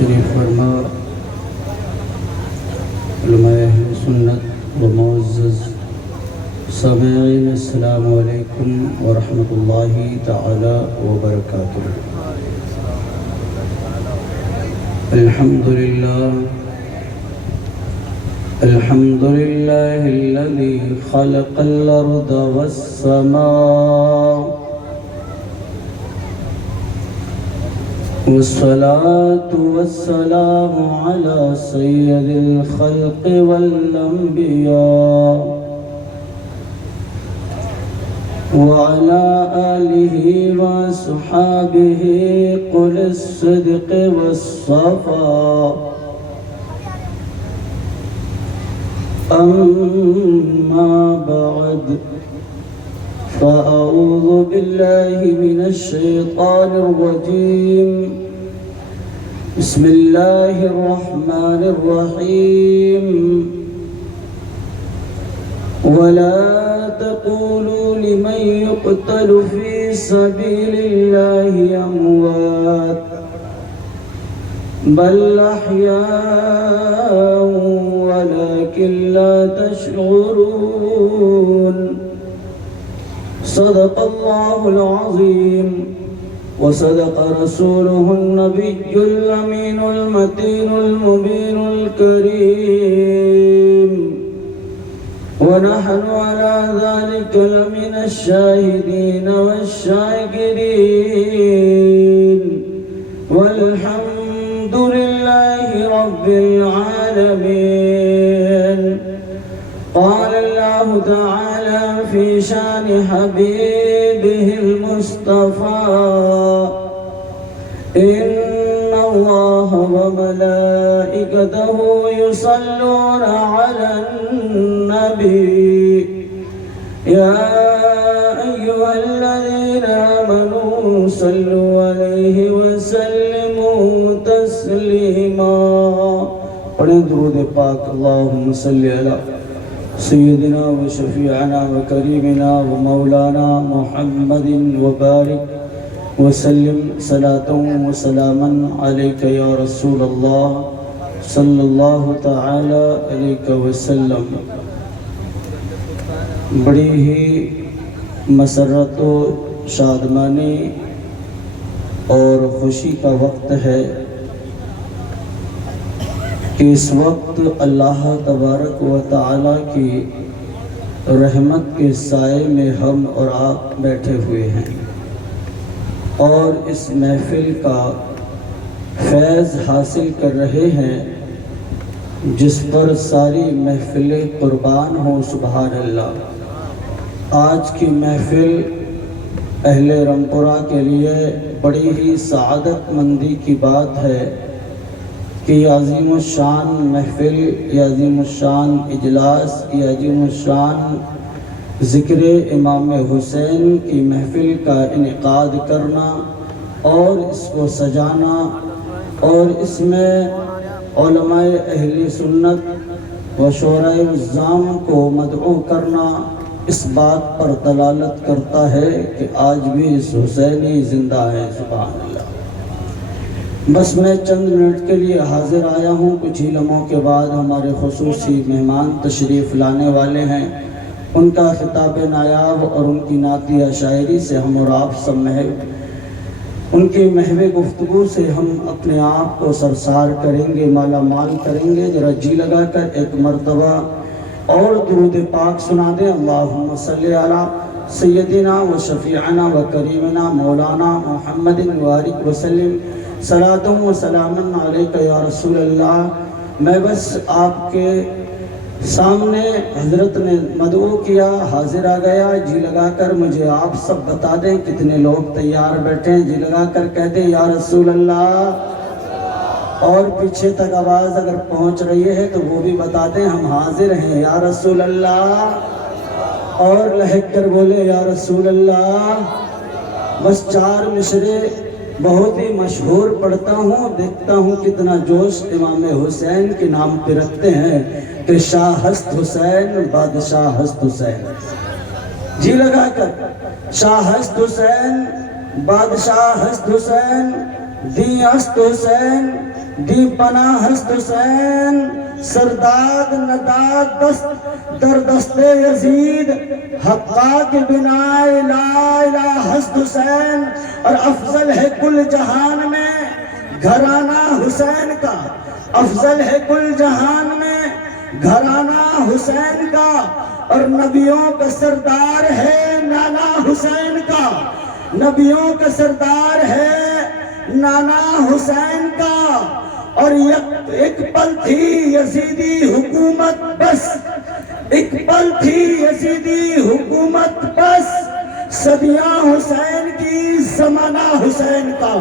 تشریف فرما علماء اہل سنت و معزز سامعین، السلام علیکم ورحمۃ اللہ تعالی وبرکاتہ۔ الحمد للہ الذی خلق الارض والسماء والصلاة والسلام على سيد الخلق والأنبياء وعلى آله وصحابه قل الصدق والصفاء، أما بعد فأعوذ بالله من الشيطان الرجيم، بسم الله الرحمن الرحيم، ولا تقولوا لمن يقتل في سبيل الله أموات بل أحياء ولكن لا تشعرون۔ صدق الله العظيم وصدق رسوله النبي الأمين المتين المبين الكريم، ونحن على ذلك لمن الشاهدين والشاكرين، والحمد لله رب العالمين۔ قال الله تعالى في شان حبيبه المصطفى، إن الله وملائكته يصلون على النبي، يا أيها الذين آمنوا صلوا عليه وسلموا تسليما۔ پڑھیں درود پاک، اللہم صلی علی سیدنا و شفیعنا و کریمنا و مولانا محمد وبارک وسلم صلاة و سلاما علیک یا رسول اللہ صلی اللہ تعالی علیہ وسلم۔ بڑی ہی مسرت و شادمانی اور خوشی کا وقت ہے کہ اس وقت اللہ تبارک و تعالی کی رحمت کے سائے میں ہم اور آپ بیٹھے ہوئے ہیں، اور اس محفل کا فیض حاصل کر رہے ہیں جس پر ساری محفلیں قربان ہوں۔ سبحان اللہ۔ آج کی محفل اہل رمپورہ کے لیے بڑی ہی سعادت مندی کی بات ہے کہ یہ عظیم الشان محفل، یہ عظیم الشان اجلاس، یہ عظیم الشان ذکر امام حسین کی محفل کا انعقاد کرنا اور اس کو سجانا اور اس میں علماء اہل سنت و شعراء عظام کو مدعو کرنا، اس بات پر دلالت کرتا ہے کہ آج بھی اس حسینی زندہ ہے۔ سبحان اللہ۔ بس میں چند منٹ کے لیے حاضر آیا ہوں، کچھ ہی لمحوں کے بعد ہمارے خصوصی مہمان تشریف لانے والے ہیں، ان کا خطاب نایاب اور ان کی نعتیہ شاعری سے ہم اور آپ سب ان کی محو گفتگو سے ہم اپنے آپ کو سرسار کریں گے، مالا مال کریں گے۔ ذرا جی لگا کر ایک مرتبہ اور درود پاک سنا دیں۔ اللہم صلی علی سیدنا و شفیعنا و کریمنا مولانا محمد وآلہ وسلم صلاۃ و سلام علیک یا رسول اللہ۔ میں بس آپ کے سامنے حضرت نے مدعو کیا، حاضر آ گیا۔ جی لگا کر مجھے آپ سب بتا دیں کتنے لوگ تیار بیٹھے ہیں، جی لگا کر کہہ دیں یا رسول اللہ، اور پیچھے تک آواز اگر پہنچ رہی ہے تو وہ بھی بتا دیں ہم حاضر ہیں یا رسول اللہ، اور لہک کر بولے یا رسول اللہ۔ بس چار مشرے بہت ہی مشہور پڑھتا ہوں، دیکھتا ہوں کتنا جوش امام حسین کے نام پہ رکھتے ہیں کہ شاہ ہست حسین بادشاہ ہست حسین۔ جی لگا کر شاہ ہست حسین بادشاہ ہست حسین دی ہست حسین دی پناہ ہست حسین سرداد نداد دست در دست یزید حقا کے بنا لا الہ ہست حسین اور افضل ہے کل جہان میں گھرانہ حسین کا افضل ہے کل جہان میں گھرانہ حسین کا اور نبیوں کا سردار ہے نانا حسین کا نبیوں کا سردار ہے نانا حسین کا اور ایک پل تھی یزیدی حکومت بس ایک پل تھی یزیدی حکومت بس صدیاں حسین کی زمانہ حسین کا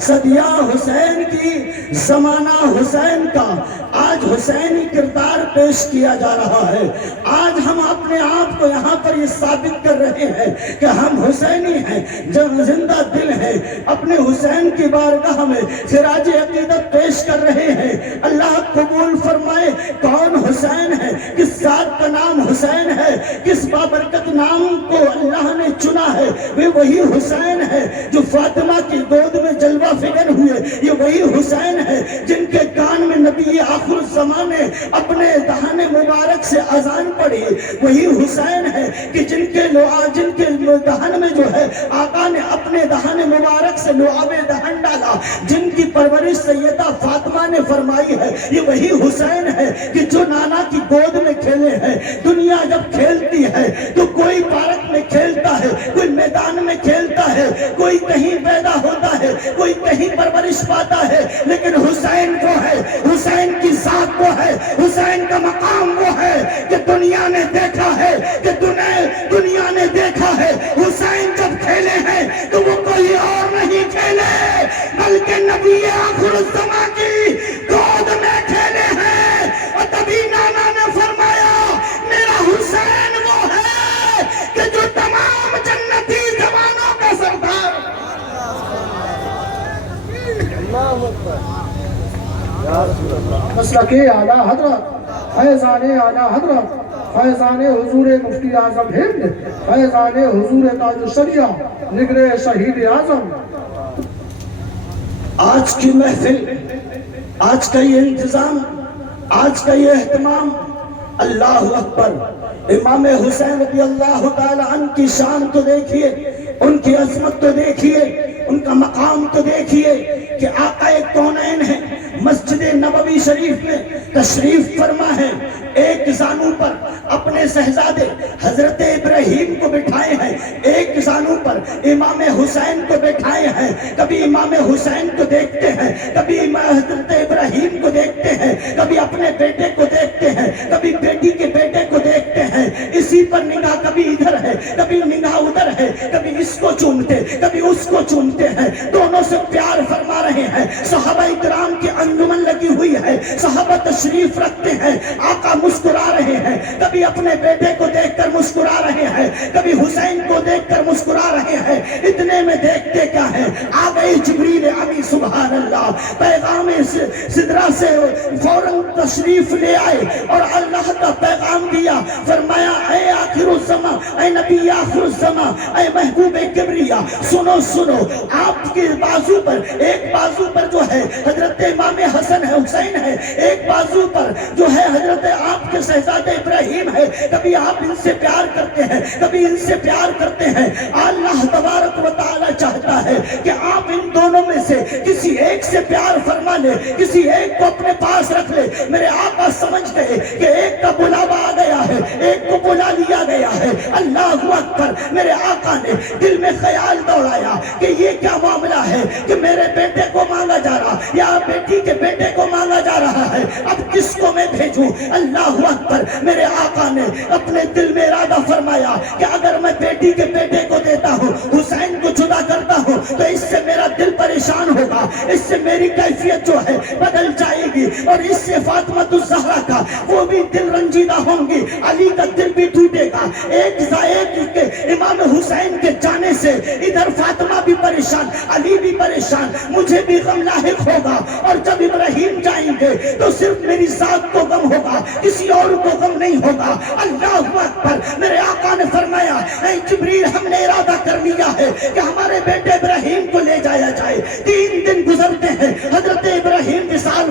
صدیاں حسین کی زمانہ حسین کا آج حسینی کردار پیش کیا جا رہا ہے آج ہم اپنے آپ کو یہاں پر یہ ثابت کر رہے ہیں کہ ہم حسینی ہیں جب زندہ دل ہیں اپنے حسین کی بارگاہ میں خراج عقیدت پیش کر رہے ہیں اللہ قبول فرمائے کون حسین ہے کس ذات کا نام حسین ہے کس بابرکت نام کو اللہ نے چنا ہے وہ وہی حسین ہے جو فاطمہ کی گود میں جلوہ فکر ہوئے یہ وہی حسین ہے جن کے کان میں نبی آخر الزمان نے اپنے دہن مبارک سے اذان پڑھی وہی حسین ہے کہ جن کے دہن میں جو ہے آقا نے اپنے دہن مبارک سے لعاب دہن ڈالا جن کی پرورش سیدہ فاطمہ نے فرمائی ہے یہ وہی حسین ہے کہ جو نانا کی گود میں کھیلے ہیں دنیا جب کھیلتی ہے تو کوئی پارک میں کھیلتا ہے کوئی میدان میں کھیلتا ہے کوئی کہیں پیدا ہوتا ہے کوئی کہیں پرورش پاتا ہے لیکن حسین وہ ہے حسین کی ذات وہ ہے حسین کا مقام وہ ہے کہ دنیا نے دیکھا ہے کہ دنیا نے دیکھا ہے حسین جب کھیلے ہیں تو وہ کوئی اور نہیں کھیلے بلکہ نبی آخر الزمان کی گود میں کھیلے ہیں اور تبھی نانا نے فرمایا میرا حسین وہ ہے کہ جو تمام جنتی زمانوں کا سردار مسلک اعلیٰ حضرت فیضان اعلیٰ حضرت فیضان حضور مفتی اعظم ہند فیضان حضور تاج الشریعہ نگر شہید اعظم آج کی محفل آج کا یہ انتظام آج کا یہ اہتمام اللہ اکبر امام حسین رضی اللہ تعالی عنہ کی شان تو دیکھیے ان کی عظمت تو دیکھیے ان کا مقام تو دیکھیے کہ آقا کونین ہے مسجد نبوی شریف میں تشریف فرما ہے ایک زانو پر اپنے شہزادے حضرت ابراہیم کو بٹھائے ہیں ایک زانو پر امام حسین کو بٹھائے ہیں کبھی امام حسین کو دیکھتے ہیں کبھی حضرت ابراہیم کو دیکھتے ہیں کبھی اپنے بیٹے کو دیکھتے ہیں کبھی بیٹی کے بیٹے کو دیکھتے ہیں اسی پر نگاہ کبھی ادھر ہے کبھی نگاہ ادھر ہے کبھی اس کو چومتے کبھی اس کو چومتے ہیں دونوں سے پیار فرما رہے ہیں صحابہ کرام کی انجمن لگی ہوئی ہے صحابہ تشریف رکھتے ہیں آقا مسکرا رہے ہیں کبھی اپنے بیٹے کو دیکھ کر مسکرا رہے ہیں کبھی حسین کو دیکھ کر مسکرا رہے ہیں اتنے میں دیکھتے کیا ہے آ گئی جبریل امی سبحان اللہ پیغام سدرہ سے فوراً تشریف لے آئے اور اللہ کا پیغام دیا فرمایا اے آخر الزمان اے نبی آخر الزمان اے محبوب کبریا سنو سنو آپ کے بازو پر ایک بازو پر جو ہے حضرت امام حسن ہے حسین ہے ایک بازو پر جو ہے حضرت آپ کے شہزادے ابراہیم ہے کبھی آپ ان سے پیار کرتے ہیں کبھی ان سے پیار کرتے ہیں اللہ تبارک و تعالی چاہتا ہے کہ آپ ان دونوں میں سے کسی ایک سے پیار فرما لے کسی ایک کو اپنے پاس رکھ لے میرے آقا سمجھ گئے کہ ایک کا بلاوا آ گیا ہے ایک کو بلا لیا گیا ہے اللہ اکبر میرے آقا نے دل میں خیال دوڑایا کہ یہ کیا معاملہ ہے کہ میرے بیٹے کو مانگا جا رہا یا بیٹی کے بیٹے کو مانگا جا رہا ہے اب کس کو میں بھیجوں اللہ اکبر میرے آقا نے اپنے دل میں ارادہ فرمایا کہ اگر میں بیٹی کے بیٹے کو دیتا ہوں حسین کو جدا کرتا ہوں تو اس سے میرا دل پریشان ہوگا اس سے میری کیفیت جو ہے بدل جائے گی اور اس سے فاطمہ الزہرا کا وہ بھی دل رنجیدہ ہوں گی علی کا دل بھی ٹوٹے گا ایک کے امام حسین کے جانے سے ادھر فاطمہ بھی پریشان علی بھی پریشان مجھے بھی غم لاحق ہوگا اور جب ابراہیم جائیں گے تو صرف میری ذات کو غم ہوگا کسی اور کو غم نہیں ہوگا اللہ اکبر میرے آقا نے فرمایا اے جبریل ہم نے ارادہ کر لیا ہے کہ ہمارے بیٹے ابراہیم کو لے جایا جائے 3 دن گزرتے ہیں حضرت ابراہیم وصال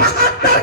72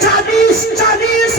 40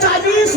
40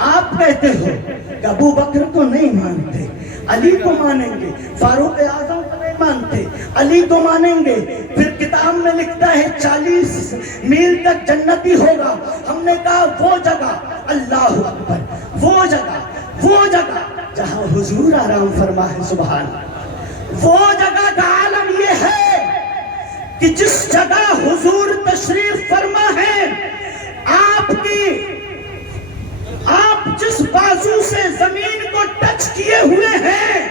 آپ کہتے ہو کہ ابو بکر کو نہیں مانتے، علی کو مانیں گے، فاروق اعظم کو نہیں مانتے، علی کو مانیں گے، پھر کتاب میں لکھتا ہے 40 میل تک جنتی ہوگا۔ ہم نے کہا وہ جگہ، اللہ اکبر، وہ جگہ جہاں حضور آرام فرما ہے، سبحان اللہ، وہ جگہ کا عالم یہ ہے کہ جس جگہ حضور تشریف فرما ہے، آپ جس بازو سے زمین کو ٹچ کیے ہوئے ہیں،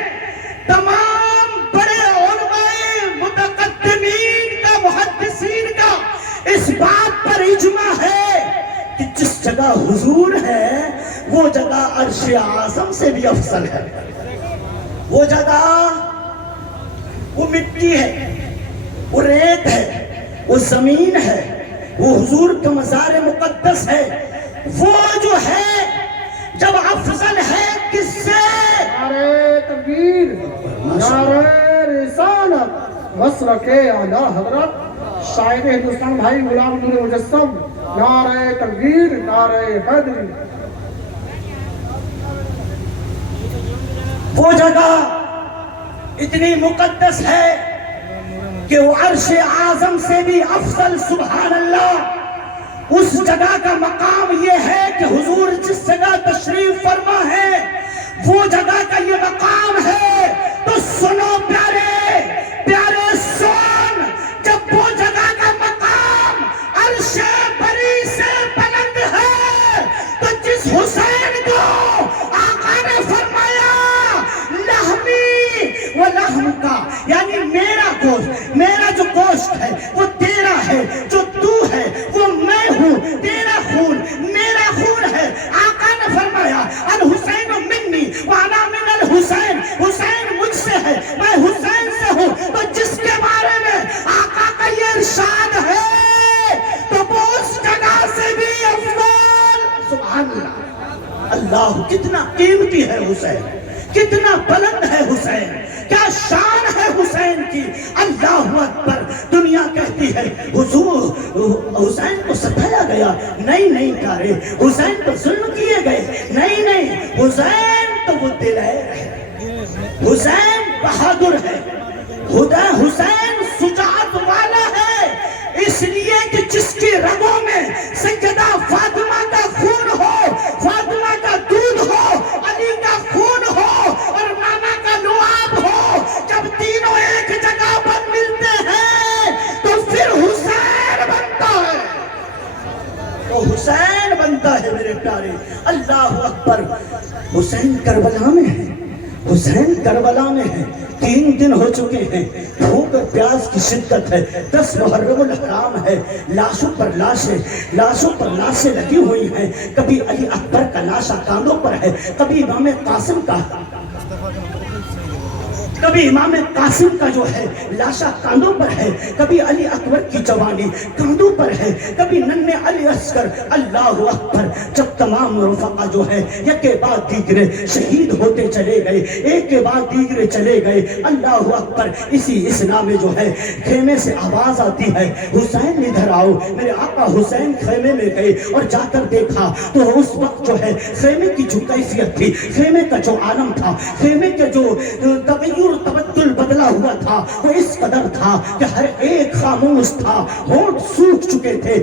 تمام بڑے علماء متقدمین کا، محدثین کا اس بات پر اجماع ہے کہ جس جگہ حضور ہے وہ جگہ عرش اعظم سے بھی افضل ہے۔ وہ جگہ، وہ مٹی ہے، وہ ریت ہے، وہ زمین ہے، وہ حضور کا مزار مقدس ہے۔ وہ جو ہے جب افضل ہے کس سے؟ نعرہ تکبیر، نعرہ رسالت، مسلک اعلیٰ حضرت شاعر ہندوستان بھائی غلام نور مجسم، نعرہ تکبیر، نعرہ حیدری۔ وہ جگہ اتنی مقدس ہے کہ وہ عرش اعظم سے بھی افضل، سبحان اللہ۔ اس جگہ کا مقام یہ ہے کہ حضور جس جگہ تشریف فرما ہے وہ جگہ کا یہ مقام ہے۔ تو سنو پیارے پیارے، سن، جب وہ جگہ کا مقام عرش بری سے بلند ہے تو جس حسین کو آقا نے فرمایا لحمی و لحم کا، یعنی میرا گوشت، میرا جو گوشت ہے وہ تیرا ہے، جو تو ہے وہ میں ہوں، تیرا خون میرا خون ہے۔ آقا نے فرمایا الحسین منی وانا من الحسین، حسین مجھ سے ہے، میں حسین سے ہوں۔ تو جس کے بارے میں آقا کا یہ ارشاد ہے تو وہ اس جگہ سے بھی افضل، سبحان اللہ۔ اللہ کتنا قیمتی ہے حسین، کتنا بلند ہے حسین، کیا شان ہے حسین کی، اللہ اکبر۔ دنیا کہتی ہے حضور حسین کو ستایا گیا، نہیں پیارے، حسین تو ظلم کیے گئے، نہیں، حسین تو وہ دلیر ہے، حسین بہادر ہے، حسین شجاعت والا ہے، اس لیے کہ جس کی رگوں میں سیدہ فاطمہ کا خون ہو، فاطمہ کا دودھ ہو، علی کا خون ہو اور ماما کا لعاب ہو، جب تینوں ایک جگہ پر ملتے ہیں تو پھر حسین بنتا ہے، تو حسین بنتا ہے میرے پیارے، اللہ اکبر۔ حسین کربلا میں ہے، حسین کربلا میں ہے، 3 دن ہو چکے ہیں، بھوک اور پیاس کی شدت ہے، 10 محرم الحرام ہے، لاشوں پر لاشیں لگی ہوئی ہیں، کبھی علی اکبر کا لاشا کاندھوں پر ہے، کبھی امام قاسم کا جو ہے لاشا کاندھوں پر ہے، کبھی علی اکبر کی جوانی کاندھوں پر ہے، کبھی ننھے علی اصغر، اللہ اکبر۔ جب تمام رفقا جو ہے یک کے بعد دیگرے شہید ہوتے چلے گئے، ایک کے بعد دیگرے چلے گئے، اللہ اکبر۔ اسی اسنا میں جو ہے خیمے سے آواز آتی ہے حسین ادھر آؤ، میرے آقا حسین خیمے میں گئے اور جا کر دیکھا تو اس وقت جو ہے خیمے کی جو کیفیت تھی، خیمے کا جو عالم تھا، خیمے کے جو تغیر تبدل بدلا ہوا تھا وہ اس قدر تھا کہ ہر ایک خاموش تھا، ہونٹ سوکھ چکے تھے،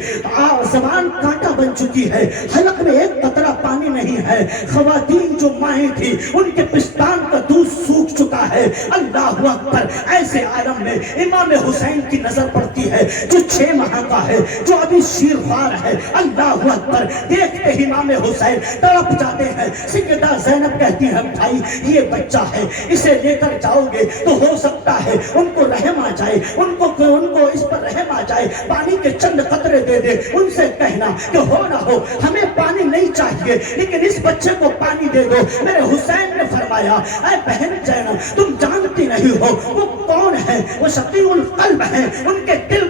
زبان کانٹا بن چکی ہے، حلق میں ایک قطرہ پانی نہیں ہے، خواتین جو مائیں تھی ان کے پستان کا دودھ سوکھ چکا ہے، اللہ اکبر۔ ایسے عالم میں امام حسین کی نظر پڑتی ہے جو 6 ماہ کا ہے، جو ابھی شیرخوار ہے، اللہ اکبر۔ دیکھتے ہی امام حسین تڑپ جاتے ہیں، سیدہ زینب کہتی ہے بھائی یہ بچہ ہے، اسے لے کر جاؤ گے تو ہو سکتا ہے ان کو رحم آ جائے، ان کو اس پر رحم آ جائے، پانی کے چند قطرے دے دے، ان سے کہنا کہ ہو نہ ہو ہمیں پانی نہیں چاہیے لیکن اس بچے کو پانی دے دو۔ میرے حسین نے فرمایا اے بہن زینب تم جانتی نہیں ہو وہ کون ہے، وہ شقی القلب ہے، ان کے دل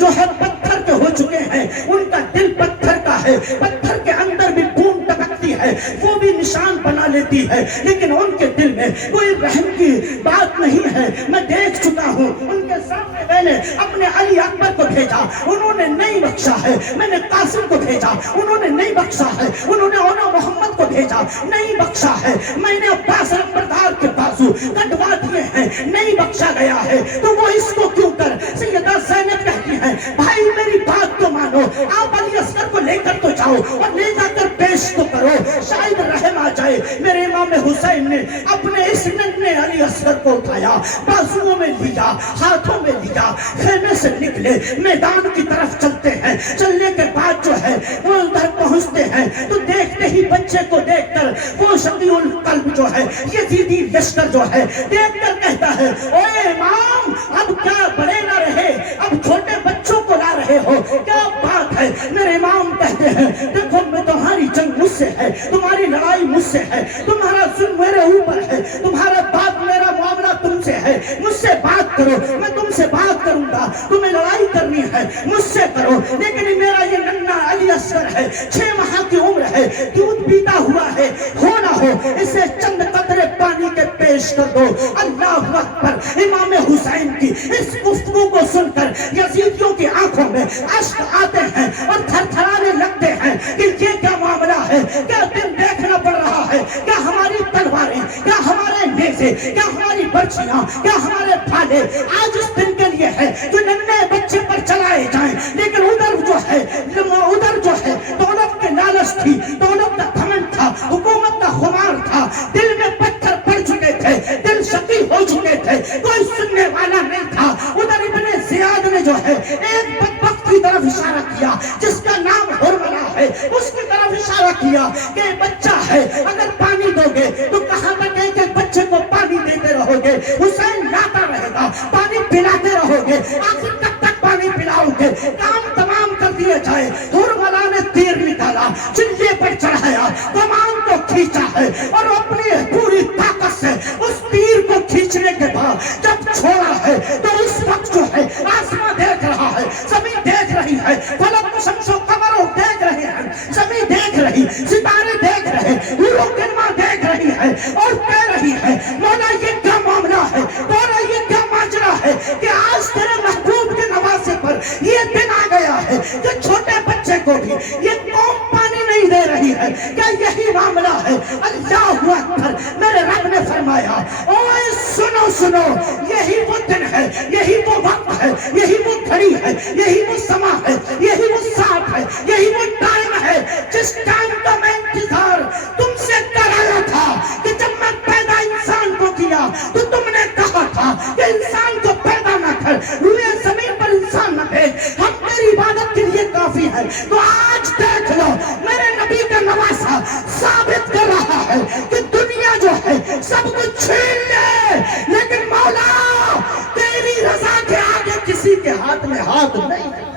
جو ہے پتھر کے ہو چکے ہیں، ان کا دل پتھر کا ہے، پتھر کے اندر بھی خون ٹپکتی ہے، وہ بھی نشان بنا لیتی ہے لیکن ان کے دل میں کوئی رحم کی بات نہیں ہے۔ میں دیکھ چکا ہوں ان کے سامنے میں نے نے اپنے علی اکبر کو بھیجا، انہوں نے نہیں بخشا ہے، میں نے قاسم کو بھیجا، انہوں نے نہیں بخشا ہے، انہوں نے اونا محمد کو بھیجا، نہیں بخشا ہے، میں نے عباس نمبردار کے بازو کٹوا دیے ہیں، نہیں بخشا گیا ہے، تو وہ اس کو کیوں کر؟ سیدہ زینب کہتی ہیں بھائی میری بات تو مانو، آپ علی اصغر کو لے کر تو جاؤ اور لے جا کر پیش تو کرو، شاید رحم آ جائے۔ میرے امام حسین نے اپنے اس ننھے علی اصغر کو اٹھایا، بازوؤں میں لیا، ہاتھوں میں لیا، خیمے سے نکلے، میدان کی طرف چلتے ہیں، چلنے کے بعد جو ہے وہ ادھر پہنچتے ہیں تو دیکھتے ہی بچے کو دیکھ کر وہ شقیع القلب جو ہے یزیدی لشکر جو ہے دیکھ کر کہتا ہے اوے امام اب کیا بڑے نہ رہے، اب چھوٹے بچوں کو لا رہے ہو، کیا بات ہے؟ میرے امام کہتے ہیں دیکھو میں تمہاری جنگ مجھ سے ہے، تمہاری لڑائی مجھ سے ہے، تمہارا ظلم میرے اوپر ہے، تمہارا باپ میرا معاملہ تم سے ہے، مجھ سے بات کرو، میں تم سے بات کروں گا، تمہیں لڑائی کرنی ہے مجھ سے کرو، لیکن میرا یہ ننھا علی اصغر ہے، 6 ماہ کی عمر ہے، دودھ پیتا ہوا ہے، ہو نہ ہو اسے چند قطرے پانی کے پیش کر دو۔ اللہ اکبر! امام حسین کی اس گفتگو کو سن کر یزیدیوں کی آنکھوں میں اشک آتے ہیں اور تھر تھرانے لگتے ہیں کہ یہ کیا معاملہ ہے، کیا دن دیکھنا پڑ رہا ہے، کیا ہماری تلواریں، کیا ہمارے نیزے، کیا ہماری برچیاں، کیا ہمارے بھالے آج اس دن کے لیے ہے جو ننھے بچے پر چلائے جائیں، لیکن ادھر جو ہے دولت کے لالچ تھی، دولت کا گھمنڈ تھا، حکومت کا خمار تھا، دل میں پتھر پڑ چکے تھے، دل شقی ہو چکے تھے، کوئی سننے والا نہیں تھا۔ ادھر ابن زیاد نے جو ہے ایک بدبخت کی طرف اشارہ کیا جس کا نام ہرملہ ہے، اس کی طرف اشارہ کیا کہ بچہ ہے، اگر پانی دو گے تو کہاں تک ہے کہ بچے کو پانی دیتے رہو گے، حسین لاتا رہے گا، پانی پلاتے رہو گے، آخر کب تک پانی پلاؤ گے؟ کام تمام کر دیا جائے۔ ہرملہ نے تیر نکالا، چلے پر چڑھایا، کمان کو کھینچا ہے اور اپنی پوری طاقت سے اس تیر کو کھینچنے کے بعد جب چھوڑا ہے تو اس وقت جو ہے آسمان دیکھ رہا ہے، زمین دیکھ رہی ہے، فلک و شمس و قمر دیکھ رہے ہیں، زمین دیکھ رہی، ستارے دیکھ رہے، نور و گرما دیکھ رہی ہے اور کہہ رہی ہے مولا یہ کیا معاملہ ہے، مولا یہ کیا ماجرا ہے کہ آج تیرے محبوب کے نواسے پر یہ دن آ گیا ہے کہ چھوٹے بچے کو بھی یہ قوم پانی نہیں دے رہی ہے، کیا یہی معاملہ ہے؟ اللہ اکبر! میرے رب نے فرمایا اوے سنو سنو، یہی وہ دن ہے، یہی وہ وقت ہے، یہی وہ گھڑی ہے، یہی وہ سما ہے، یہی وہ ساتھ ہے، یہی وہ ٹائم ہے جس ٹائم کا میں انتظار تم سے کرایا تھا کہ جب میں پیدا انسان کو کیا تو تم نے کہا تھا کہ انسان کو پیدا نہ کر، روئے زمین پر انسان نہ بھیج، ہم تیری عبادت کے لیے کافی ہے۔ تو آج دیکھ لو میرے نبی کا نواسا ثابت کر رہا ہے کہ دنیا جو ہے سب کچھ چھین لے لیکن مولا تیری رضا کے آگے کسی کے ہاتھ میں ہاتھ نہیں ہے۔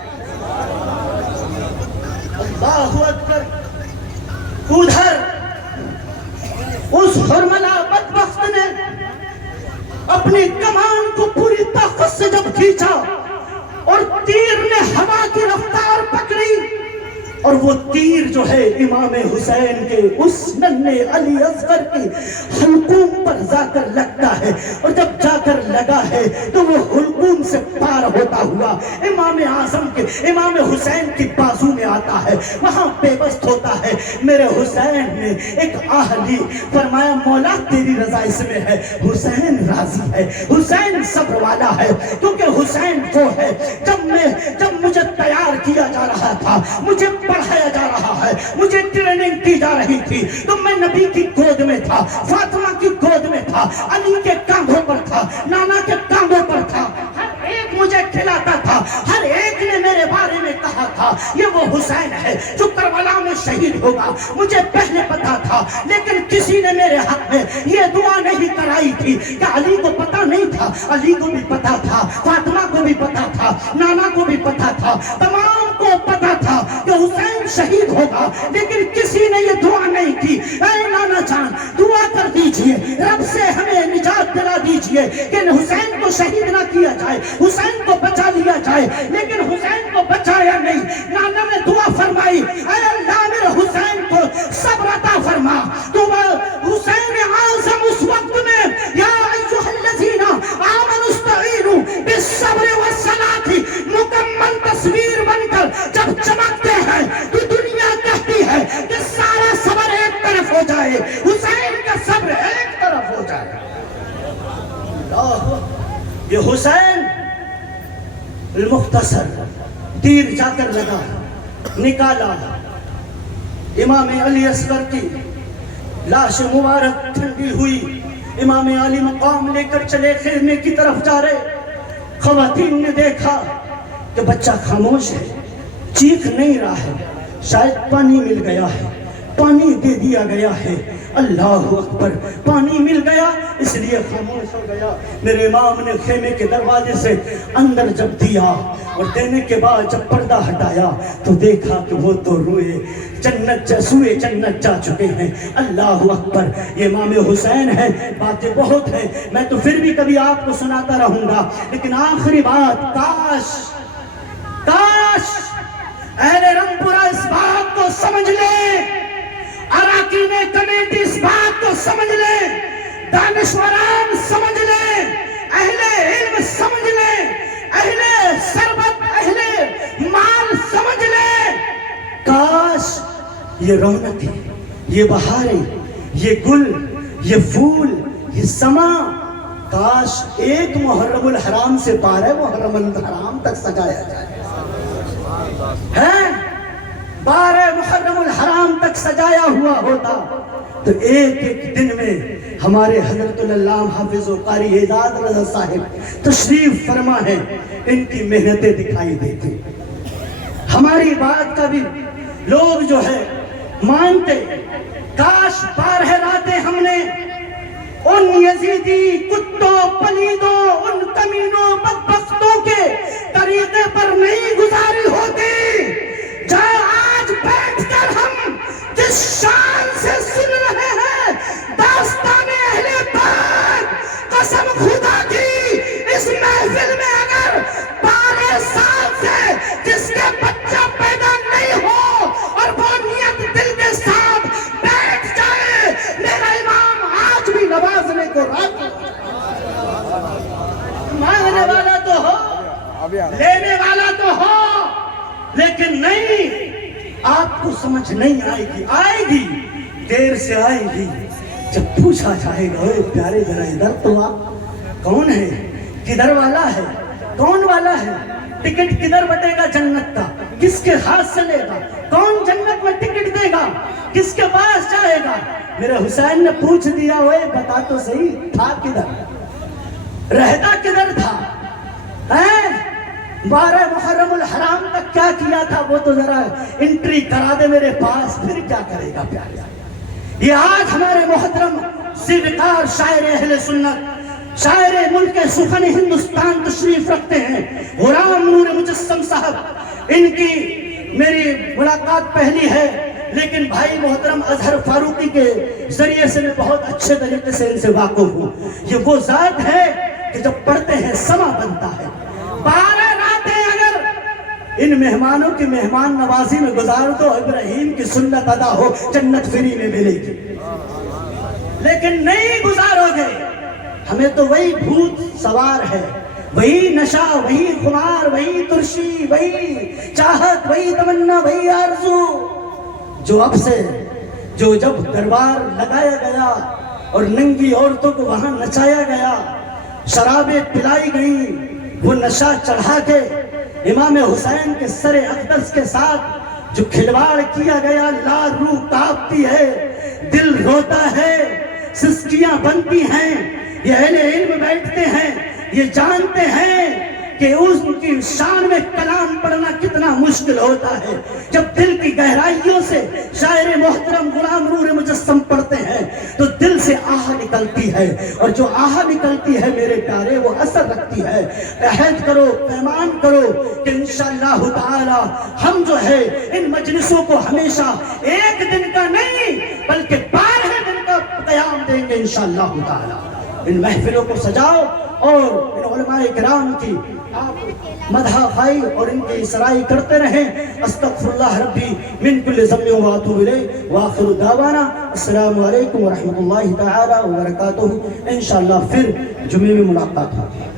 اللہ اکبر! ادھر اس ہرملہ بدبخت نے اپنی کمان کو پوری طاقت سے جب کھینچا اور تیر نے ہوا کی رفتار پکڑی اور وہ تیر جو ہے امام حسین کے اس ننھے علی اصغر کی حلقوم پر جا کر لگتا ہے، اور جب جا کر لگا ہے تو وہ حلقوم سے پار ہوتا ہوا امام اعظم کے، امام حسین کی بازو میں آتا ہے، وہاں بے بست ہوتا ہے۔ میرے حسین نے ایک آہ لی، فرمایا مولا تیری رضا اس میں ہے، حسین راضی ہے، حسین صبر والا ہے، کیونکہ حسین وہ ہے جب مجھے تیار کیا جا رہا تھا، مجھے پڑھایا جا رہا ہے، مجھے ٹریننگ دی جا رہی تھی تو میں نبی کی گود میں تھا، فاطمہ کی گود میں تھا، علی کے کاندھوں پر تھا، نانا کے کاندھوں پر تھا، ہر ایک مجھے کھلاتا تھا، ہر ایک نے میرے بارے میں کہا تھا یہ وہ حسین ہے جو کربلا میں شہید ہوگا، مجھے پہلے پتا تھا، لیکن کسی نے میرے حق میں یہ دعا نہیں کرائی تھی کہ علی کو پتا نہیں تھا، علی کو بھی پتا تھا، فاطمہ کو بھی پتا تھا، نانا کو بھی پتا تھا، تمام کو پتا تھا کہ حسین شہید ہوگا، لیکن کسی نے یہ دعا نہیں کی اے نانا جان دعا کر دیجئے رب سے ہمیں نجات دلا دیجئے کہ حسین کو شہید نہ کیا جائے، حسین کو بچا لیا جائے، لیکن حسین کو بچایا نہیں۔ نانا نے دعا فرمائی اے اللہ میرے حسین کو صبر عطا فرما، تو حسین اعظم اس وقت میں یا ایھا الذین آمنوا استعینوا بالصبر والصلاۃ المختصر تیر جا کر لگا، نکالا، امام علی اصغر کی لاش مبارک ٹھنڈی ہوئی، امام علی مقام لے کر چلے خیمے کی طرف جا رہے، خواتین نے دیکھا کہ بچہ خاموش ہے، چیخ نہیں رہا ہے، شاید پانی مل گیا ہے، پانی دے دیا گیا ہے، اللہ اکبر، پانی مل گیا اس لیے خاموش ہو گیا۔ میرے امام نے خیمے کے دروازے سے اندر جب دیا اور دینے کے بعد جب پردہ ہٹایا تو دیکھا کہ وہ تو روئے سوئے جنت جا چکے ہیں۔ اللہ اکبر، یہ امام حسین ہے، باتیں بہت ہیں، میں تو پھر بھی کبھی آپ کو سناتا رہوں گا، لیکن آخری بات، کاش اہل رنگپورہ اس بات کو سمجھ لیں، اراکین کمیٹی اس بات کو سمجھ لیں، دانشوران سمجھ لیں، اہل علم سمجھ لیں، اہل ثروت، اہل مال سمجھ لیں، کاش یہ رونقیں، یہ بہاریں، یہ گل، یہ پھول، یہ سما، کاش ایک محرم الحرام سے 12 محرم الحرام تک سجایا جائے، 12 محرم الحرام تک سجایا ہوا ہوتا تو ایک ایک دن میں ہمارے حضرت اللہ حافظ و قاری اعجاز رضا صاحب تشریف فرما ہے، ان کی محنتیں دکھائی دیتی، ہماری بات کا بھی لوگ جو ہے مانتے، کاش 12 راتیں ہم نے ان یزیدی کتوں پلیدوں، ان کمینوں بدبختوں کے طریقے پر نہیں گزاری ہوتی، جہاں آج بیٹھ کر ہم جس شان سے سن رہے ہیں داستان اہل پاک، قسم خدا کی اس محفل میں اگر 12 سال سے جس کے بچہ پیدا نہیں ہو اور وہ نیت دل کے ساتھ بیٹھ جائے، میرا امام آج بھی نوازنے کو راضی، مانگنے والا تو ہو، لینے والا تو ہو، لیکن نہیں، آپ کو سمجھ نہیں آئے گی، دیر سے آئے گی، جب پوچھا جائے گا، اے پیارے ذرا ادھر تو آپ کون ہے، کدھر والا ہے، کون والا ہے، ٹکٹ کدھر بٹے گا جنت کا، کس کے ہاتھ سے لے گا، کون جنت میں ٹکٹ دے گا، کس کے پاس جائے گا؟ میرے حسین نے پوچھ دیا، اوے بتا تو صحیح، تھا کدھر، رہتا کدھر تھا، 12 محرم الحرام تک کیا کیا تھا، وہ تو ذرا انٹری کرا دے میرے پاس، پھر کیا کرے گا پیارے۔ یہ آج ہمارے محترم سیوکار شاعر اہل سنت، شاعر ملک سخن ہندوستان تشریف رکھتے ہیں، غلام نور مجسم صاحب، ان کی میری ملاقات پہلی ہے، لیکن بھائی محترم اظہر فاروقی کے ذریعے سے میں بہت اچھے طریقے سے ان سے واقف ہوں۔ یہ وہ ذات ہے کہ جب پڑھتے ہیں سما بنتا ہے۔ 12 راتیں اگر ان مہمانوں کی مہمان نوازی میں گزار دو، ابراہیم کی سنت ادا ہو، جنت فری میں ملے گی، لیکن نہیں گزارو گے، ہمیں تو وہی بھوت سوار ہے، وہی نشہ، وہی خمار، وہی ترشی، وہی چاہت، وہی تمنا، وہی آرزو، جو اب سے جو جب دربار لگایا گیا اور ننگی عورتوں کو وہاں نچایا گیا، شرابیں پلائی گئیں، وہ نشہ چڑھا کے امام حسین کے سر اقدس کے ساتھ جو کھلواڑ کیا گیا، لال روح کانپتی ہے، دل روتا ہے، سسکیاں بنتی ہیں، یہ اہل علم بیٹھتے ہیں، یہ جانتے ہیں کہ اس کی شان میں کلام پڑھنا کتنا مشکل ہوتا ہے۔ جب دل کی گہرائیوں سے شاعر محترم غلام نور مجسم پڑھتے ہیں تو دل سے آہ نکلتی ہے، اور جو آہ نکلتی ہے میرے پیارے وہ اثر رکھتی ہے۔ عہد کرو، پیمان کرو کہ انشاءاللہ تعالی ہم جو ہے ان مجلسوں کو ہمیشہ ایک دن کا نہیں بلکہ 12 دن کا قیام دیں گے انشاءاللہ تعالی۔ ان محفلوں کو سجاؤ اور ان علماء کرام کی آپ مدح خائی اور ان کی سرائی کرتے رہیں۔ استغفر اللہ ربی من کل ذنب و اتوب الیہ، وآخر دعوانا السلام علیکم ورحمۃ اللہ تعالی وبرکاتہ۔ انشاءاللہ پھر جمعے میں ملاقات ہوگی۔